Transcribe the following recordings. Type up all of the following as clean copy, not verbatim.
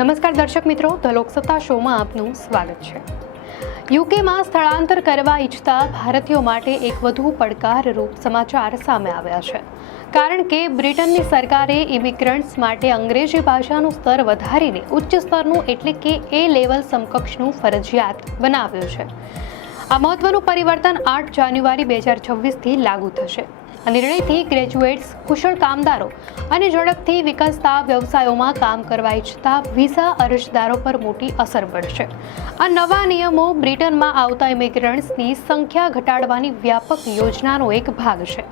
નમસ્કાર દર્શક મિત્રો, ધ લોકસત્તા શોમાં આપનું સ્વાગત છે। યુકેમાં સ્થળાંતર કરવા ઈચ્છતા ભારતીયો માટે એક વધુ પડકારરૂપ સમાચાર સામે આવ્યા છે, કારણ કે બ્રિટનની સરકારે ઇમિગ્રન્ટ્સ માટે અંગ્રેજી ભાષાનું સ્તર વધારીને ઉચ્ચ સ્તરનું એટલે કે A લેવલ સમકક્ષનું ફરજિયાત બનાવ્યું છે। આ મહત્વનું પરિવર્તન 8 જાન્યુઆરી 2026થી લાગુ થશે। આ નિર્ણયથી ગ્રેજ્યુએટ્સ, કુશળ કામદારો અને ઝડપથી વિકસતા વ્યવસાયોમાં કામ કરવા ઈચ્છતા વિઝા અરજદારો પર મોટી અસર પડશે। આ નવા નિયમો બ્રિટનમાં આવતા ઇમિગ્રન્ટ્સની સંખ્યા ઘટાડવાની વ્યાપક યોજનાનો એક ભાગ છે,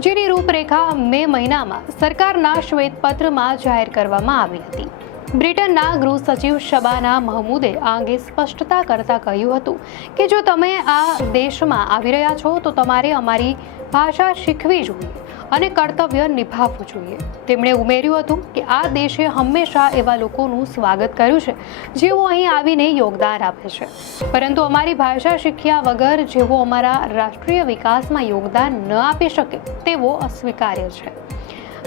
જેની રૂપરેખા મે મહિનામાં સરકારના શ્વેતપત્રમાં જાહેર કરવામાં આવી હતી। બ્રિટનના ગૃહ સચિવ શબાના મહમૂદે આ અંગે સ્પષ્ટતા કરતા કહ્યું હતું કે જો તમે આ દેશમાં આવી રહ્યા છો તો તમારે અમારી ભાષા શીખવી જોઈએ અને કર્તવ્ય નિભાવવું જોઈએ। તેમણે ઉમેર્યું હતું કે આ દેશે હંમેશા એવા લોકોનું સ્વાગત કર્યું છે જેઓ અહીં આવીને યોગદાન આપે છે, પરંતુ અમારી ભાષા શીખ્યા વગર જેઓ અમારા રાષ્ટ્રીય વિકાસમાં યોગદાન ન આપી શકે તેવો અસ્વીકાર્ય છે।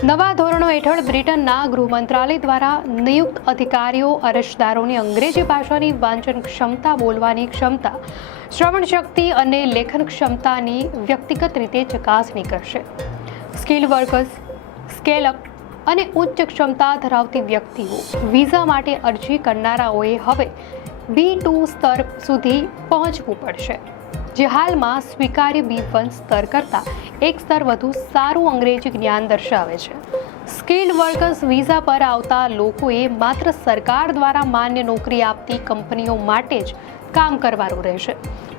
નવા ધોરણો હેઠળ બ્રિટનના ગૃહ મંત્રાલય દ્વારા નિયુક્ત અધિકારીઓ અરજદારોની અંગ્રેજી ભાષાની વાંચન ક્ષમતા, બોલવાની ક્ષમતા, શ્રવણ શક્તિ અને લેખન ક્ષમતાની વ્યક્તિગત રીતે ચકાસણી કરશે। સ્કિલ વર્કર્સ, સ્કેલ અપ અને ઉચ્ચ ક્ષમતા ધરાવતી વ્યક્તિઓ વિઝા માટે અરજી કરનારાઓએ હવે B2 સ્તર સુધી પહોંચવું પડશે, જે હાલમાં સ્વીકાર્ય B1 સ્તર કરતાં એક સ્તર વધુ સારું અંગ્રેજી જ્ઞાન દર્શાવે છે। સ્કિલ્ડ વર્કર્સ વિઝા પર આવતા લોકોએ માત્ર સરકાર દ્વારા માન્ય નોકરી આપતી કંપનીઓ માટે જ કામ કરવાનું રહેશે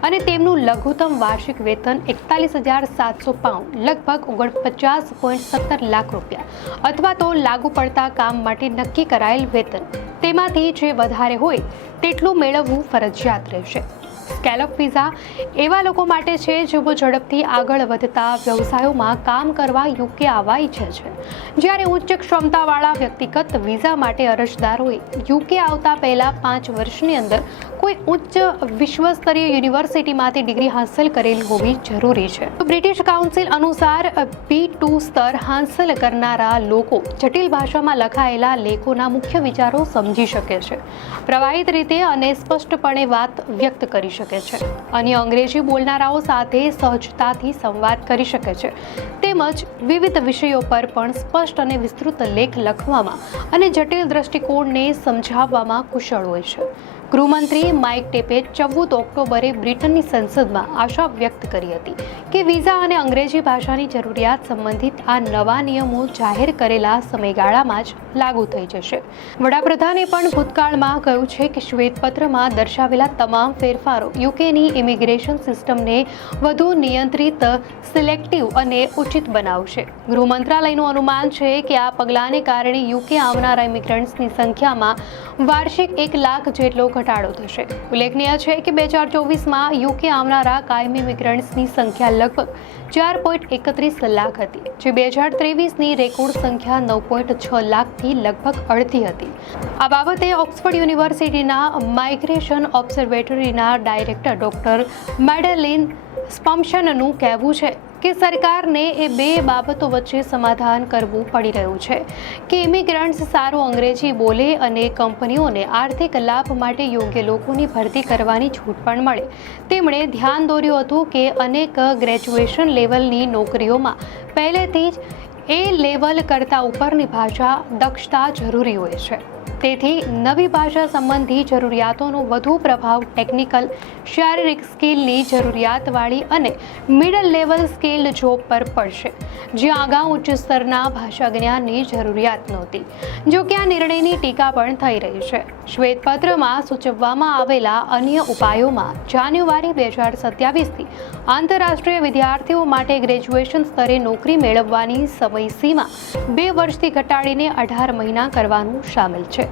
અને તેમનું લઘુત્તમ વાર્ષિક વેતન 41,700 પાઉન્ડ, લગભગ 49.17 લાખ રૂપિયા અથવા તો લાગુ પડતા કામ માટે નક્કી કરાયેલ વેતન તેમાંથી જે વધારે હોય તેટલું મેળવવું ફરજિયાત રહેશે। સ્કેલઅપ વિઝા એવા લોકો માટે છે જેઓ ઝડપથી આગળ વધતા વ્યવસાયોમાં કામ કરવા યુકે આવવા ઈચ્છે છે, જ્યારે ઉચ્ચ ક્ષમતાવાળા વ્યક્તિગત વિઝા માટે અરજદારોએ યુકે આવતા પહેલા 5 વર્ષની અંદર કોઈ ઉચ્ચ વિશ્વસ્તરીય યુનિવર્સિટીમાંથી ડિગ્રી હાંસલ કરેલી હોવી જરૂરી છે। બ્રિટિશ કાઉન્સિલ અનુસાર B2 સ્તર હાંસલ કરનારા લોકો જટિલ ભાષામાં લખાયેલા લેખોના મુખ્ય વિચારો સમજી શકે છે, પ્રવાહિત રીતે અને સ્પષ્ટપણે વાત વ્યક્ત કરી શકે છે, અન્ય અંગ્રેજી બોલનારાઓ સાથે સહજતાથી સંવાદ કરી શકે છે, તેમજ વિવિધ વિષયો પર પણ સ્પષ્ટ અને વિસ્તૃત લેખ લખવામાં અને જટિલ દ્રષ્ટિકોણને સમજાવવામાં કુશળ હોય છે। ગૃહમંત્રી માઇક ટેપે 14 ઓક્ટોબરે બ્રિટનની સંસદમાં આશા વ્યક્ત કરી હતી કે વિઝા અને અંગ્રેજી ભાષાની જરૂરિયાત સંબંધિત આ નવા નિયમો જાહેર કરેલા સમયગાળામાં જ લાગુ થઈ જશે। વડાપ્રધાને પણ ભૂતકાળમાં કહ્યું છે કે શ્વેતપત્રમાં દર્શાવેલા તમામ ફેરફારો યુકેની ઇમિગ્રેશન સિસ્ટમને વધુ નિયંત્રિત, સિલેક્ટિવ અને ઉચિત બનાવશે। ગૃહ મંત્રાલયનું અનુમાન છે કે આ પગલાંને કારણે યુકે આવનારા ઇમિગ્રન્ટ્સની સંખ્યામાં વાર્ષિક 1 લાખ જેટલો ઘટાડો થશે। ઉલ્લેખનીય છે કે 2024માં યુકે આવનારા કાયમી ઇમિગ્રન્ટ્સની સંખ્યા લગભગ 4.31 લાખ હતી, જે 2023ની રેકોર્ડ સંખ્યા 9.6 લાખથી લગભગ અડધી હતી। આ બાબતે ઓક્સફર્ડ યુનિવર્સિટીના માઇગ્રેશન ઓબ્ઝર્વેટરીના ડાયરેક્ટર ડોક્ટર મેડેલિન સ્પમ્પશનનું કહેવું છે કે સરકારને એ બે બાબતો વચ્ચે સમાધાન કરવું પડી રહ્યું છે કે ઇમિગ્રન્ટ્સ સારું અંગ્રેજી બોલે અને કંપનીઓને આર્થિક લાભ માટે યોગ્ય લોકોની ભરતી કરવાની છૂટ પણ મળે। તેમણે ધ્યાન દોર્યું હતું કે અનેક ગ્રેજ્યુએશન લેવલની નોકરીઓમાં પહેલેથી જ A લેવલ કરતાં ઉપરની ભાષા દક્ષતા જરૂરી હોય છે, તેથી નવી ભાષા સંબંધી જરૂરિયાતોનો વધુ પ્રભાવ ટેકનિકલ, શારીરિક સ્કિલની જરૂરિયાતવાળી અને મિડલ લેવલ સ્કિલ્ડ જોબ પર પડશે, જ્યાં અગાઉ ઉચ્ચ સ્તરના ભાષા જ્ઞાનની જરૂરિયાત નહોતી। જો કે આ નિર્ણયની ટીકા પણ થઈ રહી છે। શ્વેતપત્રમાં સૂચવવામાં આવેલા અન્ય ઉપાયોમાં જાન્યુઆરી 2027થી આંતરરાષ્ટ્રીય વિદ્યાર્થીઓ માટે ગ્રેજ્યુએશન સ્તરે નોકરી મેળવવાની સમયસીમા 2 વર્ષથી ઘટાડીને 18 મહિના કરવાનું સામેલ છે।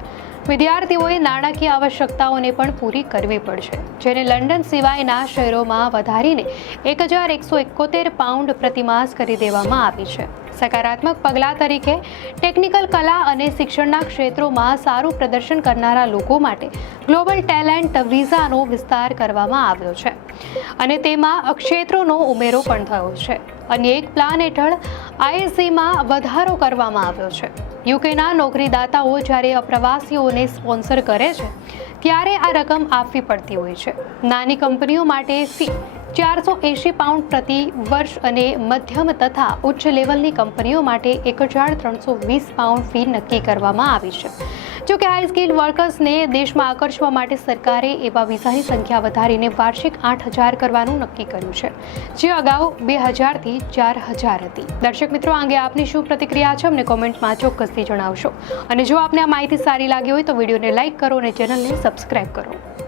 વિદ્યાર્થીઓએ નાણાકીય આવશ્યકતાઓને પણ પૂરી કરવી પડશે, જેને લંડન સિવાયના શહેરોમાં વધારીને 1,171 પાઉન્ડ પ્રતિમાસ કરી દેવામાં આવી છે। સકારાત્મક પગલાં તરીકે ટેકનિકલ, કલા અને શિક્ષણના ક્ષેત્રોમાં સારું પ્રદર્શન કરનારા લોકો માટે ગ્લોબલ ટેલેન્ટ વિઝાનો વિસ્તાર કરવામાં આવ્યો છે અને તેમાં ક્ષેત્રોનો ઉમેરો પણ થયો છે। અન્ય એક પ્લાન હેઠળ આઈએસસીમાં વધારો કરવામાં આવ્યો છે. યુકેના નોકરીદાતાઓ જ્યારે અપ્રવાસીઓને સ્પોન્સર કરે છે ત્યારે આ રકમ આપવી પડતી હોય છે. નાની કંપનીઓ માટે ફી £480 પ્રતિ વર્ષ અને મધ્યમ તથા ઉચ્ચ લેવલની કંપનીઓ માટે £1320 ફી નક્કી કરવામાં આવી છે. જો કે હાઈ સ્કિલ્ડ વર્કર્સને દેશમાં આકર્ષવા માટે સરકારે એવા વિઝાની સંખ્યા વધારીને વાર્ષિક 8,000 કરવાનું નક્કી કર્યું છે, જે અગાઉ 2,000થી 4,000 હતી. દર્શક મિત્રો, આ અંગે આપની શું પ્રતિક્રિયા છે અમને કોમેન્ટમાં ચોક્કસથી જણાવશો. અને જો આપને આ માહિતી સારી લાગી હોય તો વિડીયોને લાઇક કરો અને ચેનલને સબસ્ક્રાઇબ કરો.